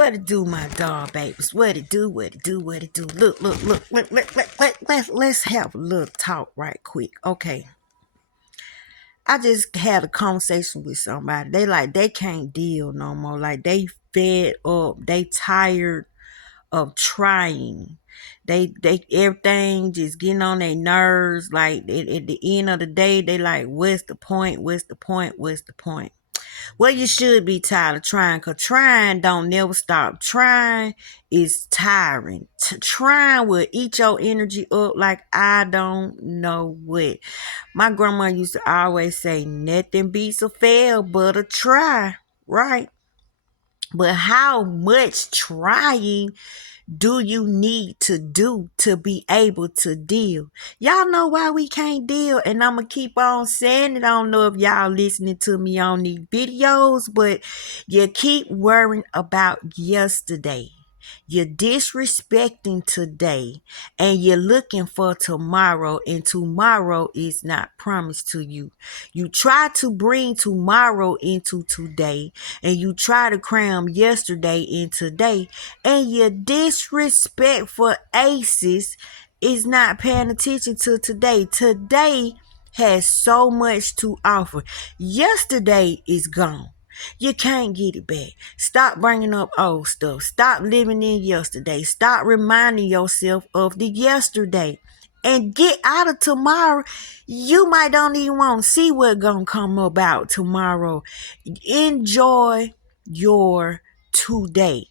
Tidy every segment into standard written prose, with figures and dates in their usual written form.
What it do, my dog babies? What it do? What it do? What it do? Look. Let's have a little talk right quick. Okay. I just had a conversation with somebody. They can't deal no more. Like they fed up. They tired of trying. They everything just getting on their nerves. Like at the end of the day, they like, what's the point? What's the point? What's the point? Well, you should be tired of trying, because trying don't never stop. Trying is tiring. Trying will eat your energy up like I don't know what. My grandma used to always say, nothing beats a fail but a try, right? But how much trying do you need to do to be able to deal? Y'all know why we can't deal, and I'm gonna keep on saying it. I don't know if y'all listening to me on these videos, but you keep worrying about yesterday. You're disrespecting today, and you're looking for tomorrow, and tomorrow is not promised to you. You try to bring tomorrow into today, and you try to cram yesterday in today, and your disrespect for aces is not paying attention to today. Today has so much to offer. Yesterday is gone. You can't get it back. Stop bringing up old stuff. Stop living in yesterday. Stop reminding yourself of the yesterday. And get out of tomorrow. You might don't even want to see what's going to come about tomorrow. Enjoy your today.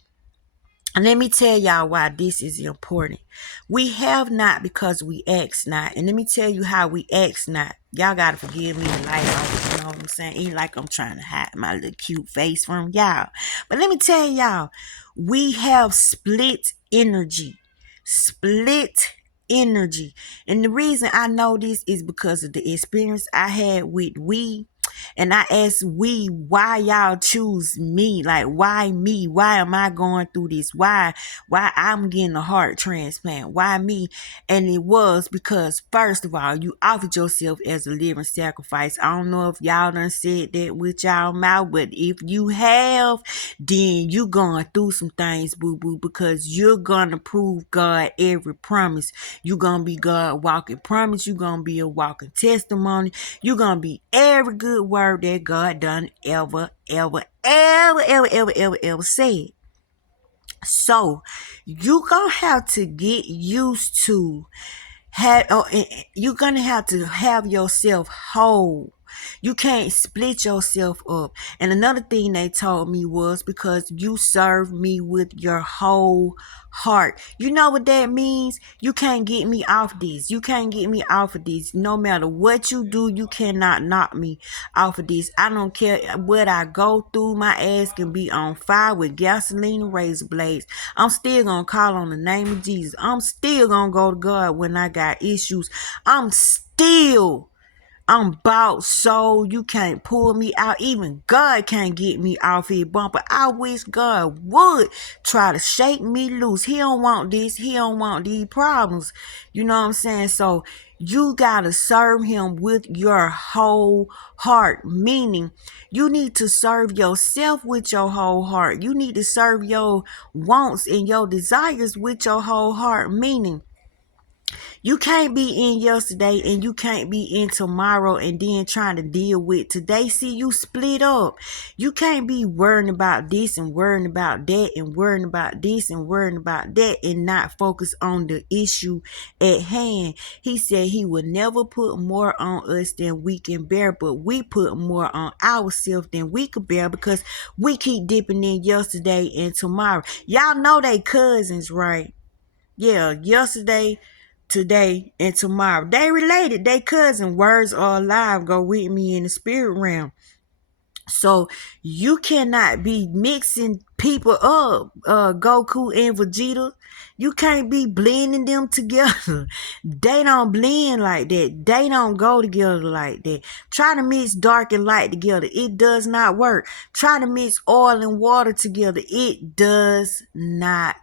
And let me tell y'all why this is important. We have not because we ask not. And let me tell you how we ask not. Y'all got to forgive me the light on. You know what I'm saying? Ain't like I'm trying to hide my little cute face from y'all. But let me tell y'all, we have split energy. Split energy. And the reason I know this is because of the experience I had with we. And I asked we, why y'all choose me? Like, why me? Why am I going through this? Why I'm getting a heart transplant? Why me? And it was because, first of all, you offered yourself as a living sacrifice. I don't know if y'all done said that with y'all mouth, but if you have, then you going through some things, boo-boo, because you're going to prove God every promise. You're going to be God walking promise. You're going to be a walking testimony. You're going to be every good word that God done ever said. So you gonna have to get used to you're gonna have to have yourself whole. You can't split yourself up. And another thing they told me was, because you serve me with your whole heart. You know what that means? You can't get me off this. You can't get me off of this. No matter what you do, you cannot knock me off of this. I don't care what I go through. My ass can be on fire with gasoline and razor blades. I'm still gonna call on the name of Jesus. I'm still gonna go to God when I got issues. I'm bought, so you can't pull me out. Even God can't get me off his bumper. I wish God would try to shake me loose. He don't want this. He don't want these problems. You know what I'm saying? So you got to serve him with your whole heart. Meaning, you need to serve yourself with your whole heart. You need to serve your wants and your desires with your whole heart. Meaning, you can't be in yesterday and you can't be in tomorrow and then trying to deal with today. See, you split up. You can't be worrying about this and worrying about that and worrying about this and worrying about that and not focus on the issue at hand. He said he would never put more on us than we can bear, but we put more on ourselves than we could bear because we keep dipping in yesterday and tomorrow. Y'all know they cousins, right? Yeah, yesterday, today, and tomorrow. They related. They cousin. Words are alive. Go with me in the spirit realm. So you cannot be mixing people up, Goku and Vegeta. You can't be blending them together. They don't blend like that. They don't go together like that. Try to mix dark and light together. It does not work. Try to mix oil and water together. It does not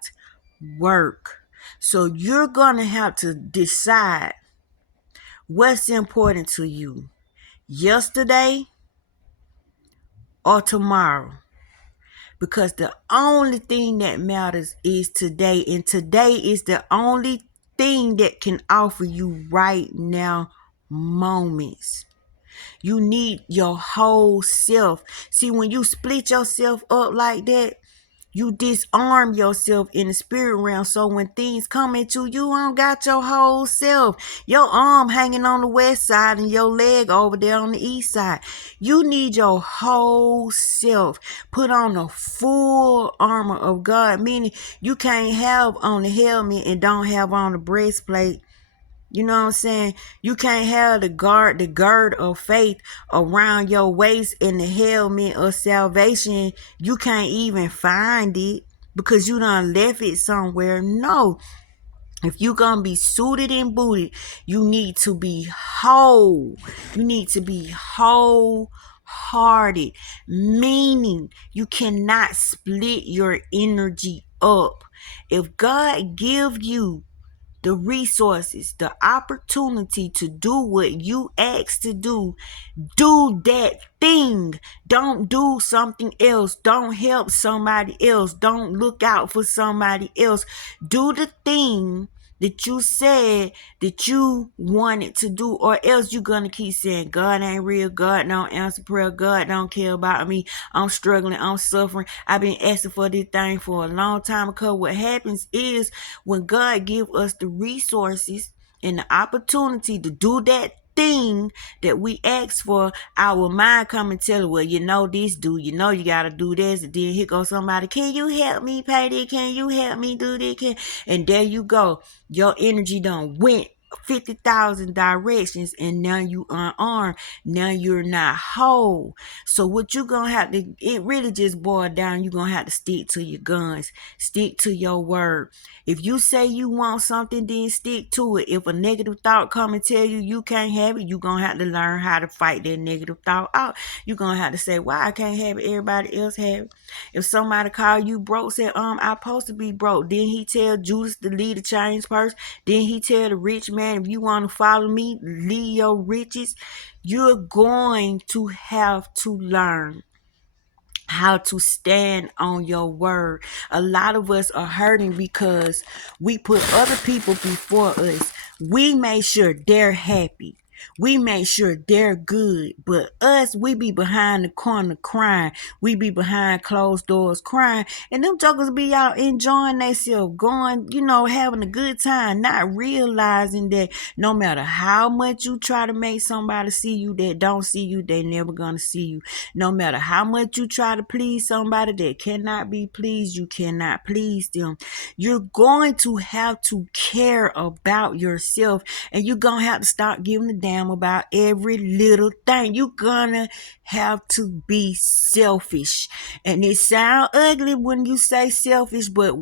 work. So you're going to have to decide what's important to you, yesterday or tomorrow. because the only thing that matters is today, and today is the only thing that can offer you right now moments. You need your whole self. See, when you split yourself up like that, you disarm yourself in the spirit realm. So when things come into you, you don't got your whole self. Your arm hanging on the west side and your leg over there on the east side. You need your whole self. Put on the full armor of God, meaning you can't have on the helmet and don't have on the breastplate. You know what I'm saying? You can't have the gird of faith around your waist and the helmet of salvation. You can't even find it because you done left it somewhere. No. If you gonna be suited and booted, you need to be whole. You need to be wholehearted. Meaning you cannot split your energy up. If God give you the resources, the opportunity to do what you asked to do that thing. Don't do something else. Don't help somebody else. Don't look out for somebody else. Do the thing that you said that you wanted to do, or else you're gonna keep saying God ain't real, God don't answer prayer, God don't care about me, I'm struggling, I'm suffering, I've been asking for this thing for a long time. Because what happens is when God give us the resources and the opportunity to do that thing that we ask for, our mind come and tell us, well, you know this, you gotta do this. And then here goes somebody, can you help me pay this? Can you help me do this? And there you go. Your energy done went 50,000 directions, and now you unarmed. Now you're not whole. So what you gonna have to, it really just boiled down, you're gonna have to stick to your guns, stick to your word. If you say you want something, then stick to it. If a negative thought come and tell you you can't have it, you're gonna have to learn how to fight that negative thought out. You're gonna have to say, why I can't have it, everybody else have it. If somebody call you broke, say, I'm supposed to be broke. Then he tell Judas to leave the change purse. Then he tell the rich man, if you want to follow me, leave your riches. You're going to have to learn how to stand on your word. A lot of us are hurting because we put other people before us. We make sure they're happy. We make sure they're good. But us, we be behind the corner crying. We be behind closed doors crying. And them jokers be out enjoying themselves, going, having a good time, not realizing that no matter how much you try to make somebody see you that don't see you, they never gonna see you. No matter how much you try to please somebody that cannot be pleased, you cannot please them. You're going to have to care about yourself, and you're gonna have to stop giving a damn about every little thing. You're gonna have to be selfish. And it sounds ugly when you say selfish, but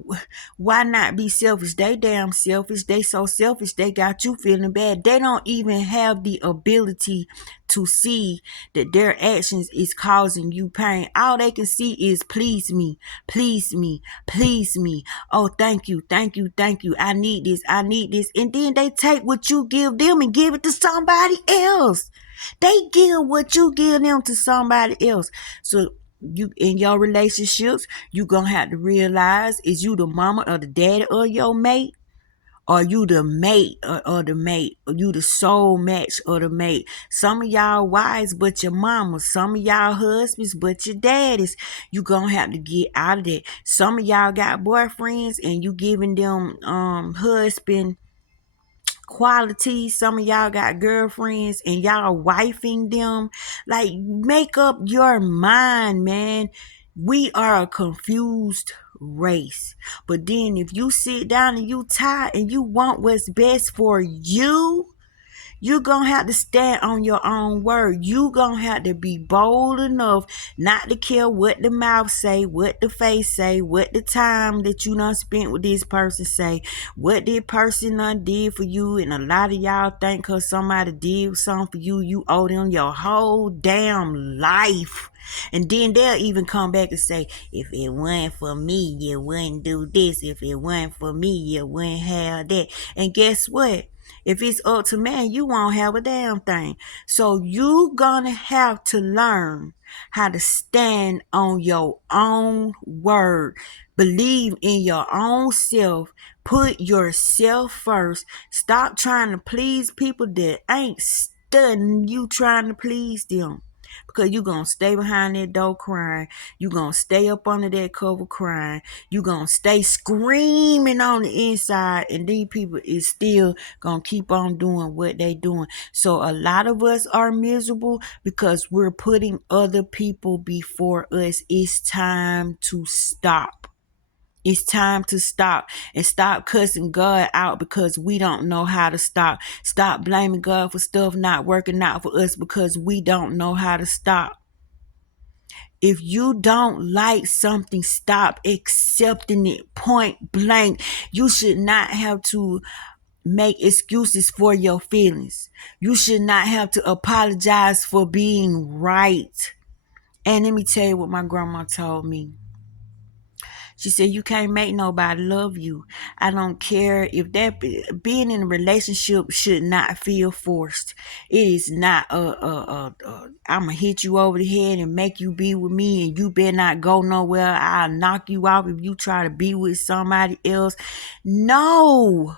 why not be selfish? They damn selfish. They so selfish they got you feeling bad. They don't even have the ability to see that their actions is causing you pain. All they can see is please me, please me, please me. Oh, thank you, thank you, thank you. I need this, I need this. And then they take what you give them and give it to somebody else. They give what you give them to somebody else. So you, in your relationships, you gonna have to realize, is you the mama or the daddy or your mate? Are you the mate or the mate? Are you the soul match or the mate? Some of y'all wives but your mamas. Some of y'all husbands but your daddies. You gonna have to get out of that. Some of y'all got boyfriends and you giving them husband qualities. Some of y'all got girlfriends and y'all wifing them. Like, make up your mind, man. We are a confused race. But then if you sit down and you tired and you want what's best for you, you're going to have to stand on your own word. You're going to have to be bold enough not to care what the mouth say, what the face say, what the time that you done spent with this person say, what this person done did for you. And a lot of y'all think because somebody did something for you, you owe them your whole damn life. And then they'll even come back and say, if it weren't for me, you wouldn't do this. If it weren't for me, you wouldn't have that. And guess what? If it's up to man, you won't have a damn thing. So you gonna have to learn how to stand on your own word. Believe in your own self. Put yourself first. Stop trying to please people that ain't studying you trying to please them. Because you're going to stay behind that door crying. You're going to stay up under that cover crying. You're going to stay screaming on the inside. And these people is still going to keep on doing what they doing. So a lot of us are miserable because we're putting other people before us. It's time to stop. It's time to stop and stop cussing God out because we don't know how to stop. Stop blaming God for stuff not working out for us because we don't know how to stop. If you don't like something, stop accepting it point blank. You should not have to make excuses for your feelings. You should not have to apologize for being right. And let me tell you what my grandma told me. She said, you can't make nobody love you. I don't care if that being in a relationship should not feel forced. It is not I'm going to hit you over the head and make you be with me and you better not go nowhere. I'll knock you off if you try to be with somebody else. No.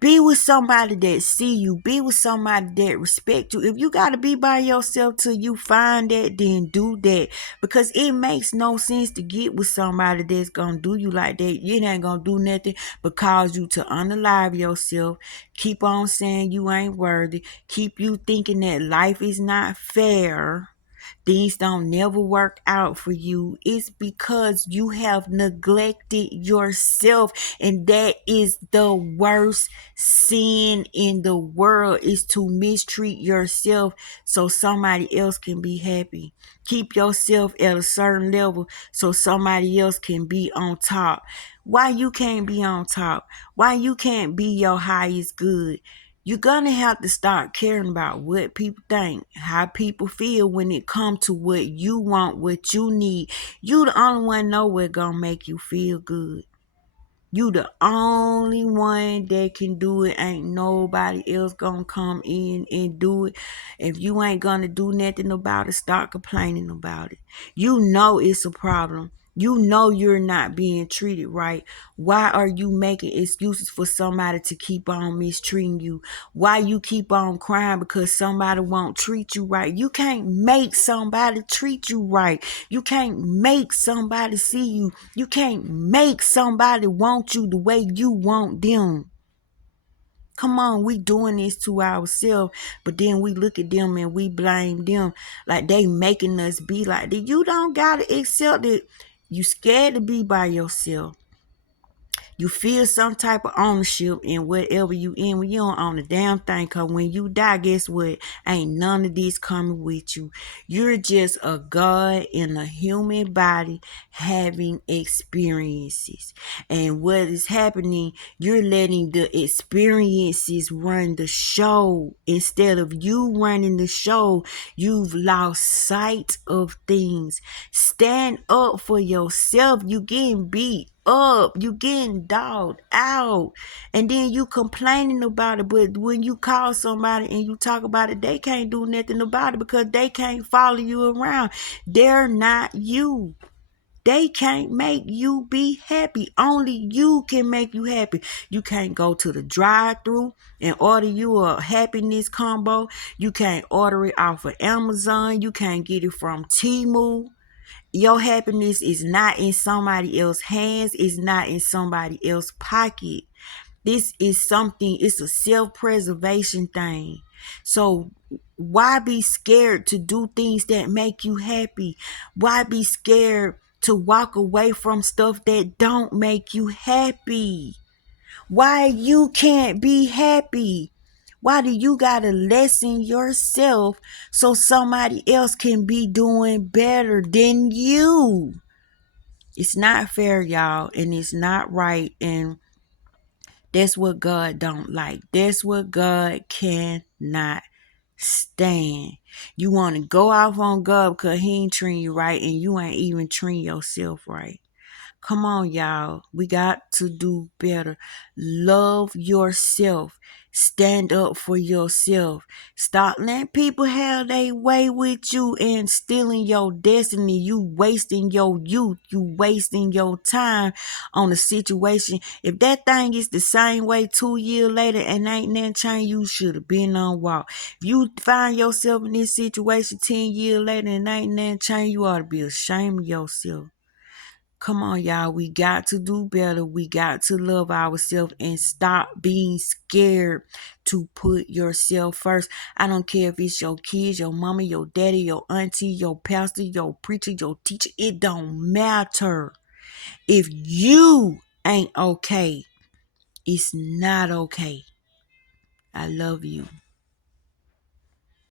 Be with somebody that see you. Be with somebody that respect you. If you got to be by yourself till you find that, then do that. Because it makes no sense to get with somebody that's going to do you like that. It ain't going to do nothing but cause you to unalive yourself. Keep on saying you ain't worthy. Keep you thinking that life is not fair. Things don't never work out for you. It's because you have neglected yourself, and that is the worst sin in the world, is to mistreat yourself so somebody else can be happy. Keep yourself at a certain level so somebody else can be on top. Why you can't be on top? Why you can't be your highest good? You're going to have to start caring about what people think, how people feel when it comes to what you want, what you need. You the only one know what's going to make you feel good. You the only one that can do it. Ain't nobody else gonna come in and do it. If you ain't gonna do nothing about it, start complaining about it. You know it's a problem. You know you're not being treated right. Why are you making excuses for somebody to keep on mistreating you? Why you keep on crying because somebody won't treat you right? You can't make somebody treat you right. You can't make somebody see you. You can't make somebody want you the way you want them. Come on, we doing this to ourselves, but then we look at them and we blame them like they making us be like that. You don't gotta accept it. You scared to be by yourself. You feel some type of ownership in whatever you in when you don't own a damn thing. Cause when you die, guess what? Ain't none of this coming with you. You're just a God in a human body having experiences. And what is happening, you're letting the experiences run the show. Instead of you running the show, you've lost sight of things. Stand up for yourself. You getting beat up, you getting dogged out, and then you complaining about it. But when you call somebody and you talk about it, they can't do nothing about it because they can't follow you around. They're not you. They can't make you be happy. Only you can make you happy. You can't go to the drive-thru and order you a happiness combo. You can't order it off of Amazon. You can't get it from Temu. Your happiness is not in somebody else's hands. It's not in somebody else's pocket. This is something, it's a self-preservation thing. So why be scared to do things that make you happy? Why be scared to walk away from stuff that don't make you happy? Why you can't be happy? Why do you gotta lessen yourself so somebody else can be doing better than you? It's not fair, y'all, and it's not right, and that's what God don't like. That's what God cannot stand. You want to go off on God because he ain't treating you right, and you ain't even treating yourself right. Come on, y'all. We got to do better. Love yourself. Stand up for yourself. Stop letting people have their way with you and stealing your destiny. You wasting your youth. You wasting your time on a situation. If that thing is the same way 2 years later and ain't nothing changed, you should have been on walk. If you find yourself in this situation 10 years later and ain't nothing changed, you ought to be ashamed of yourself. Come on, y'all. We got to do better. We got to love ourselves and stop being scared to put yourself first. I don't care if it's your kids, your mama, your daddy, your auntie, your pastor, your preacher, your teacher. It don't matter. If you ain't okay, it's not okay. I love you.